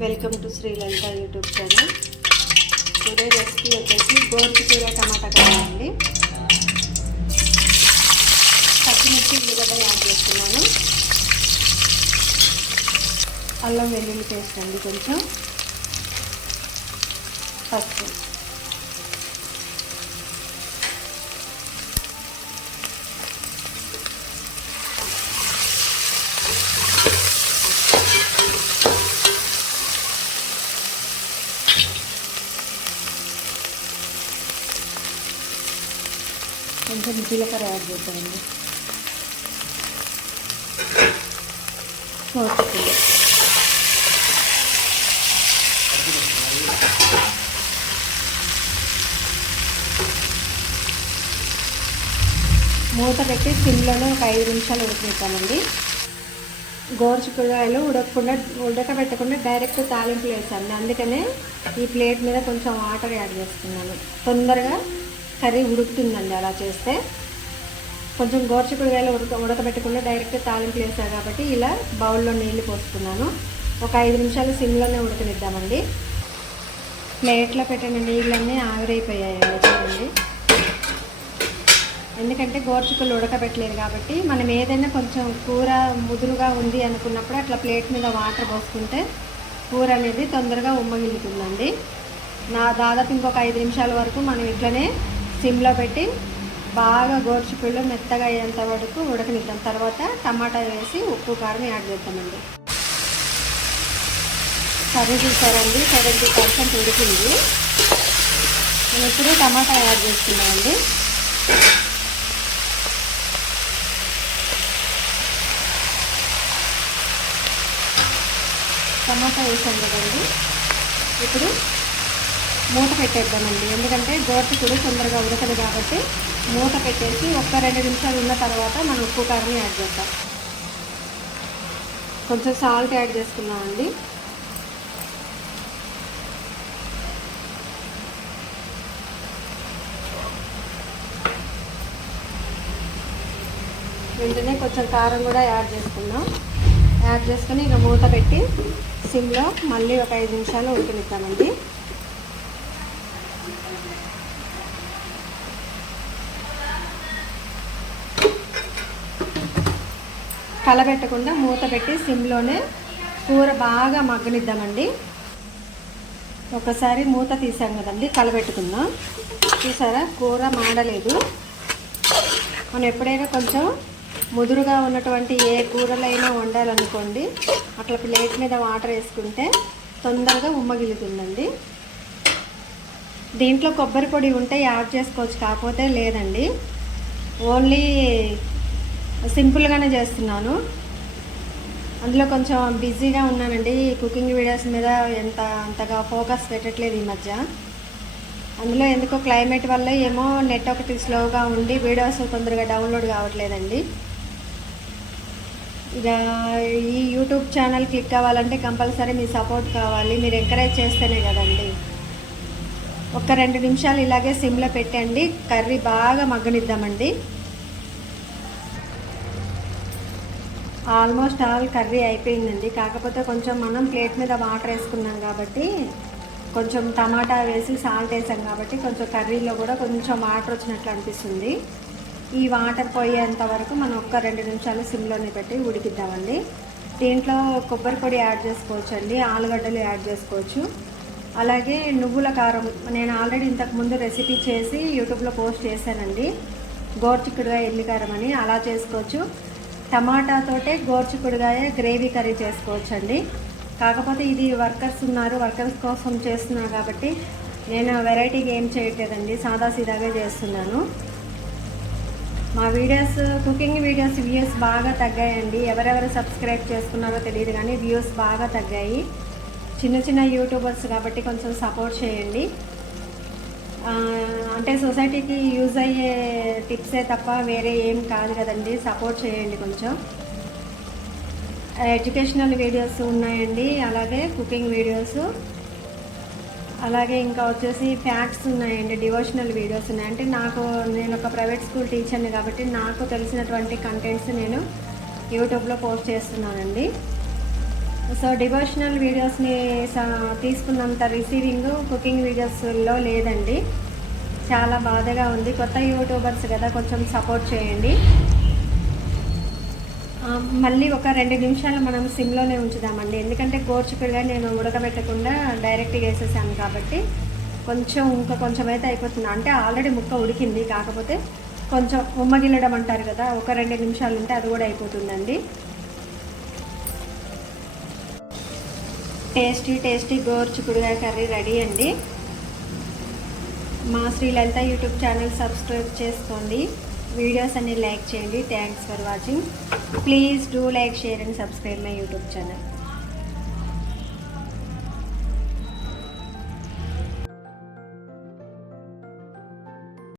Welcome to Sri Lalitha YouTube channel. Today recipe వచ్చేసి గోరుచిక్కుడు టమాటా curry అండి. పచ్చిమిర్చి ఉల్లిగడ్డ యాడ్ చేస్తున్నాను. అల్లం వెల్లుల్లి పేస్ట్ అండి, కొంచెం పసుపు, కొంచెం జీలకర్ర యాడ్ చేద్దామండి. మూత పెట్టి సిమ్లోనే ఒక 5 నిమిషాలు ఉడకనిద్దామండి. గోరుచిక్కుడుకాయలు ఉడకబెట్టకుండా డైరెక్ట్ తాలింపులు వేసాను, అందుకనే ఈ ప్లేట్ మీద కొంచెం వాటర్ యాడ్ చేస్తున్నాను. తొందరగా కర్రీ ఉడుకుతుందండి అలా చేస్తే. కొంచెం గోరుచిక్కుడుకాయలు ఉడకబెట్టకుండా డైరెక్ట్ తాలింపులు వేసాను కాబట్టి ఇలా బౌల్లో నీళ్ళు పోస్తున్నాను. ఒక 5 నిమిషాలు సిమ్లోనే ఉడకనిద్దామండి. ప్లేట్లో పెట్టిన నీళ్ళన్నీ ఆవిరైపోయాయండి చూడండి. ఎందుకంటే గోరుచిక్కులు ఉడకబెట్టలేదు కాబట్టి మనం ఏదైనా కొంచెం కూర ముదురుగా ఉంది అనుకున్నప్పుడు అట్లా ప్లేట్ మీద వాటర్ పోసుకుంటే కూర అనేది తొందరగా ఉమ్మగిలుతుందండి. దాదాపు ఇంకొక 5 నిమిషాల వరకు మనం ఇట్లనే సిమ్లో పెట్టి బాగా గోరుచిక్కుళ్ళు మెత్తగా అయ్యేంత వరకు ఉడకనిద్దాం. తర్వాత టమాటా వేసి ఉప్పు కారం యాడ్ చేద్దామండి. కర్రీ చూసారండి, 70% ఉడికింది. నేను ఇప్పుడు టమాటా యాడ్ చేస్తున్నానండి. టమాటా వేసాను కదండి, ఇప్పుడు మూత పెట్టేద్దామండి. ఎందుకంటే గోరుచిక్కుడు తొందరగా ఉడకదు కాబట్టి మూత పెట్టేసి ఒక 2 నిమిషాలు ఉన్న తర్వాత మనం ఉప్పు కారం యాడ్ చేద్దాం. కొంచెం సాల్ట్ యాడ్ చేసుకున్నామండి. వెంటనే కొంచెం కారం కూడా యాడ్ చేసుకున్నాం. యాడ్ చేసుకుని ఇక మూత పెట్టి సిమ్లో మళ్ళీ ఒక 5 నిమిషాలు ఉడకనిద్దామండి. కలబెట్టకుండా మూత పెట్టి సిమ్లోనే కూర బాగా మగ్గనిద్దామండి. ఒకసారి మూత తీసాం కదండి, కలబెట్టుకుందాం. చూసారా, కూర మాడలేదు. మనం ఎప్పుడైనా కొంచెం ముదురుగా ఉన్నటువంటి ఏ కూరలైనా వండాలనుకోండి, అట్లా ప్లేట్ మీద వాటర్ వేసుకుంటే తొందరగా ఉమ్మగిలుతుందండి. దీంట్లో కొబ్బరి పొడి ఉంటే యాడ్ చేసుకోవచ్చు, కాకపోతే లేదండి. ఓన్లీ సింపుల్గానే చేస్తున్నాను. అందులో కొంచెం బిజీగా ఉన్నానండి. కుకింగ్ వీడియోస్ మీద అంతగా ఫోకస్ పెట్టట్లేదు ఈ మధ్య. అందులో ఎందుకో క్లైమేట్ వల్ల ఏమో నెట్ ఒకటి స్లోగా ఉండి వీడియోస్ తొందరగా డౌన్లోడ్ కావట్లేదండి. ఇక ఈ యూట్యూబ్ ఛానల్ క్లిక్ అవ్వాలంటే కంపల్సరీ మీ సపోర్ట్ కావాలి. మీరు ఎంకరేజ్ చేస్తేనే కదండి. ఒక 2 నిమిషాలు ఇలాగే సిమ్లో పెట్టండి, కర్రీ బాగా మగ్గనిద్దామండి. ఆల్మోస్ట్ ఆల్ కర్రీ అయిపోయిందండి. కాకపోతే కొంచెం మనం ప్లేట్ మీద వాటర్ వేసుకున్నాం కాబట్టి, కొంచెం టమాటా వేసి సాల్ట్ వేసాం కాబట్టి కొంచెం కర్రీలో కూడా కొంచెం వాటర్ వచ్చినట్లు అనిపిస్తుంది. ఈ వాటర్ పోయేంత వరకు మనం ఒక 2 నిమిషాలు సిమ్లోనే పెట్టి ఉడికిద్దామండి. దీంట్లో కొబ్బరి పొడి యాడ్ చేసుకోవచ్చు అండి, ఆలుగడ్డలు యాడ్ చేసుకోవచ్చు. అలాగే నువ్వుల కారం నేను ఆల్రెడీ ఇంతకుముందు రెసిపీ చేసి యూట్యూబ్లో పోస్ట్ చేశానండి, గోరుచిక్కుడుకాయ ఎల్లికారం అని. అలా చేసుకోవచ్చు. టమాటాతోటే గోరుచిక్కుడుకాయ గ్రేవీ కర్రీ చేసుకోవచ్చు అండి. కాకపోతే ఇది వర్కర్స్ ఉన్నారు, వర్కర్స్ కోసం చేస్తున్నాను కాబట్టి నేను వెరైటీగా ఏం చేయట్లేదండి, సాదాసీదాగా చేస్తున్నాను. మా వీడియోస్, కుకింగ్ వీడియోస్ వ్యూస్ బాగా తగ్గాయండి. ఎవరెవరు సబ్స్క్రైబ్ చేసుకున్నారో తెలియదు కానీ వ్యూస్ బాగా తగ్గాయి. చిన్న చిన్న యూట్యూబర్స్ కాబట్టి కొంచెం సపోర్ట్ చేయండి. అంటే సొసైటీకి యూజ్ అయ్యే టిప్సే తప్ప వేరే ఏం కాదు కదండి. సపోర్ట్ చేయండి కొంచెం. ఎడ్యుకేషనల్ వీడియోస్ ఉన్నాయండి, అలాగే కుకింగ్ వీడియోస్, అలాగే ఇంకా వచ్చేసి ఫ్యాక్ట్స్ ఉన్నాయండి, డివోషనల్ వీడియోస్ ఉన్నాయి. అంటే నేను ఒక ప్రైవేట్ స్కూల్ టీచర్ని కాబట్టి నాకు తెలిసినటువంటి కంటెంట్స్ నేను యూట్యూబ్లో పోస్ట్ చేస్తున్నానండి. సో డివోషనల్ వీడియోస్ని తీసుకున్నంత రిసీవింగ్ కుకింగ్ వీడియోస్లో లేదండి. చాలా బాధగా ఉంది. కొత్త యూట్యూబర్స్ కదా, కొంచెం సపోర్ట్ చేయండి. మళ్ళీ ఒక 2 నిమిషాలు మనం సిమ్లోనే ఉంచుదామండి, ఎందుకంటే గోర్చిక్కుడుగా నేను ఉడకబెట్టకుండా డైరెక్ట్గా వేసేసాను కాబట్టి ఇంకా కొంచెం అయితే అయిపోతుంది. అంటే ఆల్రెడీ ముక్క ఉడికింది, కాకపోతే కొంచెం ఉమ్మగిల్లడం అంటారు కదా, ఒక 2 నిమిషాలు ఉంటే అది కూడా అయిపోతుందండి. టేస్టీ గోర్చిక్కుడుగా కర్రీ రెడీ అండి. మా శ్రీలలిత యూట్యూబ్ ఛానల్ సబ్స్క్రైబ్ చేసుకోండి, వీడియోస్ అన్ని లైక్ చేయండి. Thanks for watching. Please do like, share and subscribe my YouTube channel.